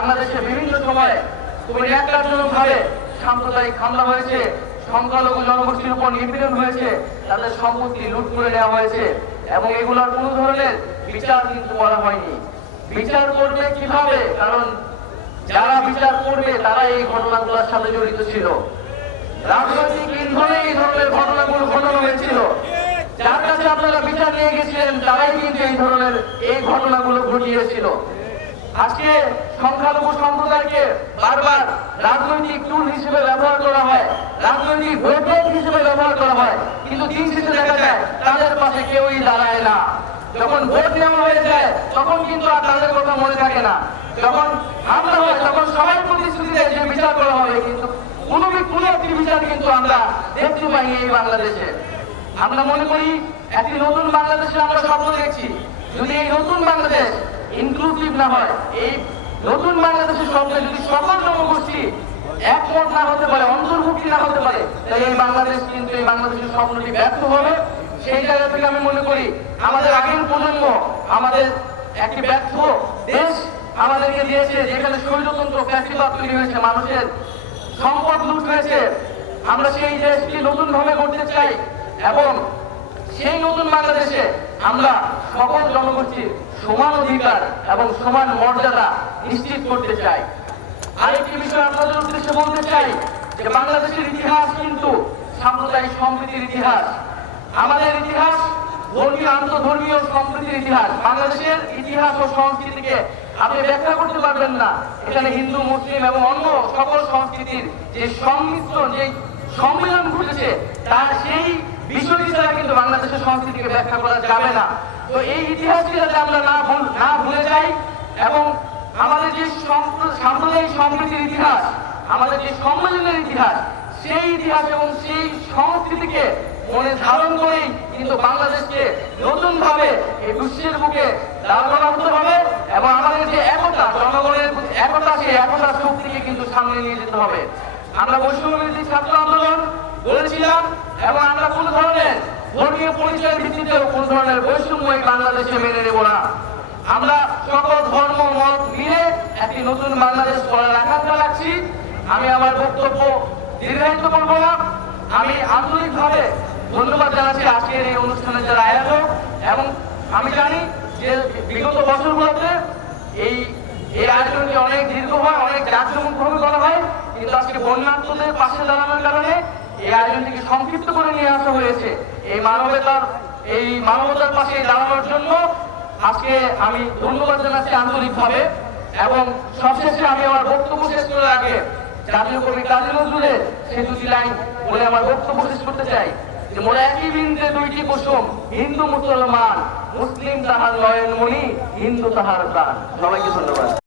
বাংলাদেশে বিভিন্ন সময়ে খুবই ন্যাক্কারজনক সাম্প্রদায়িক হামলা হয়েছে, সংখ্যালঘু জনগোষ্ঠীর উপর নিপীড়ন হয়েছে, তাদের সম্পত্তি লুট করে নেওয়া হয়েছে এবং এগুলোর কোনো ধরনের বিচার কিন্তু করা হয়নি। বিচার করবে কীভাবে? কারণ যারা বিচার করবে তারা এই ঘটনাগুলোর সাথে জড়িত ছিল। রাজনৈতিক ইন্ধনে এই ধরনের ঘটনাগুলো ঘটানো হয়েছিল। যার কাছে আপনারা বিচার নিয়ে গেছিলেন, তারাই কিন্তু এই ধরনের এই ঘটনাগুলো ঘটিয়েছিল। আজকে সংখ্যালঘু সম্প্রদায়কে বারবার রাজনৈতিক টুল হিসেবে ব্যবহার করা হয়, রাজনৈতিক ভোট হিসেবে ব্যবহার করা হয়। কিন্তু দিন শেষে দেখা যায়, তাদের পাশে কেউই দাঁড়ায় না। যখন ভোট নেওয়া হয়ে যায়, তখন কিন্তু আর তাদের কথা মনে থাকে না। যখন হামলা হয়, তখন সবাই প্রতিশ্রুতি দেয় যে বিচার করা হবে, কিন্তু কোনো কোনো একটি বিচার কিন্তু আমরা দেখতে পাই এই বাংলাদেশে। আমরা মনে করি, একটি নতুন বাংলাদেশে আমরা স্বপ্ন দেখছি। যদি এই নতুন বাংলাদেশ ইনক্লুসিভ না হয়, এই নতুন বাংলাদেশের স্বপ্নে যদি সকল জনগোষ্ঠী একমত না হতে পারে, অন্তর্ভুক্তি না হতে পারে তাই এই বাংলাদেশ কিন্তু এই বাংলাদেশের স্বপ্নটি ব্যর্থ হবে। সেই জায়গা থেকে আমি মনে করি, আমাদের আগের প্রজন্ম আমাদের একটি ব্যর্থ দেশ আমাদেরকে দিয়েছে, যেখানে স্বৈরতন্ত্র, ফ্যাসিবাদ তৈরি হয়েছে, মানুষের সম্পদ লুট হয়েছে। আমরা সেই দেশকে নতুন ভাবে করতে চাই এবং সেই নতুন বাংলাদেশে আমরা সকল জনগোষ্ঠীর সমান অধিকার এবং সমান মর্যাদা নিশ্চিত করতে চাই। আরেকটি বিষয় আপনাদের উদ্দেশ্যে বলতে চাই যে বাংলাদেশের ইতিহাস কিন্তু সাম্প্রদায়িক সম্প্রীতির ইতিহাস। আমাদের ইতিহাস ধর্মীয়, আন্তধর্মীয় সম্প্রীতির ইতিহাস। বাংলাদেশের ইতিহাস ও সংস্কৃতিকে আপনি ব্যাখ্যা করতে পারবেন না। এখানে হিন্দু, মুসলিম এবং অন্য সকল সংস্কৃতির যে সংমিশ্রণ, যে সম্মেলন ঘটেছে, তার সেই বিষয়টি ছাড়া কিন্তু বাংলাদেশের সংস্কৃতিকে ব্যাখ্যা করা যাবে না। তো এই ইতিহাসটি যাতে না না ভুলে যাই এবং আমাদের যে সম্প্র- সাম্প্রদায়িক সম্প্রীতির ইতিহাস, আমাদের যে সম্মেলনের ইতিহাস, সেই ইতিহাস এবং সেই সংস্কৃতিকে মনে ধারণ করেই কিন্তু বাংলাদেশকে নতুন ভাবে এই বিশ্বের বুকে দাঁড় করা হবে এবং আমাদের যে একতা, জনগণের একতা, সেই একতা শক্তিকে কিন্তু সামনে নিয়ে যেতে হবে। আমরা বৈষম্যবিরোধী ছাত্র আন্দোলন বলেছিলাম এবং আমরা কোন ধরনের ধর্মীয় পরিচয়ের ভিত্তিতে কোন ধরনের বৈষম্য বাংলাদেশে মেনে নেব না। আমরা সকল ধর্ম, মত মিলে একটি নতুন বাংলাদেশ গড়ার আকাঙ্ক্ষা রাখছি। আমি আমার বক্তব্য দীর্ঘায়িত করব না। আমি আন্তরিকভাবে ধন্যবাদ জানাচ্ছি আজকের এই অনুষ্ঠানের যারা আয়োজক এবং আমি জানি যে বিগত বছরগুলোতে এই এই আয়োজনটি অনেক দীর্ঘ হয়, অনেক জাঁকজমকভাবে করা হয়, কিন্তু আজকে বন্যার্থদের পাশে দাঁড়ানোর কারণে এই আয়োজনটিকে সংক্ষিপ্ত করে নিয়ে আসা হয়েছে। এই মানবতার এই মানবতার পাশে দাঁড়ানোর জন্য আজকে আমি ধন্যবাদ জানাচ্ছি আন্তরিকভাবে এবং সবশেষে আমি আমার বক্তব্য শেষ করার আগে জাতীয় কবি কাজী নজরুলের সে দুটি লাইন বলে আমার বক্তব্য শেষ করতে চাই। যে মোরা একই বৃন্দে দুইটি কুসুম, হিন্দু মুসলমান, মুসলিম তাহার নয়নমণি, হিন্দু তাহার প্রাণ। সবাইকে ধন্যবাদ।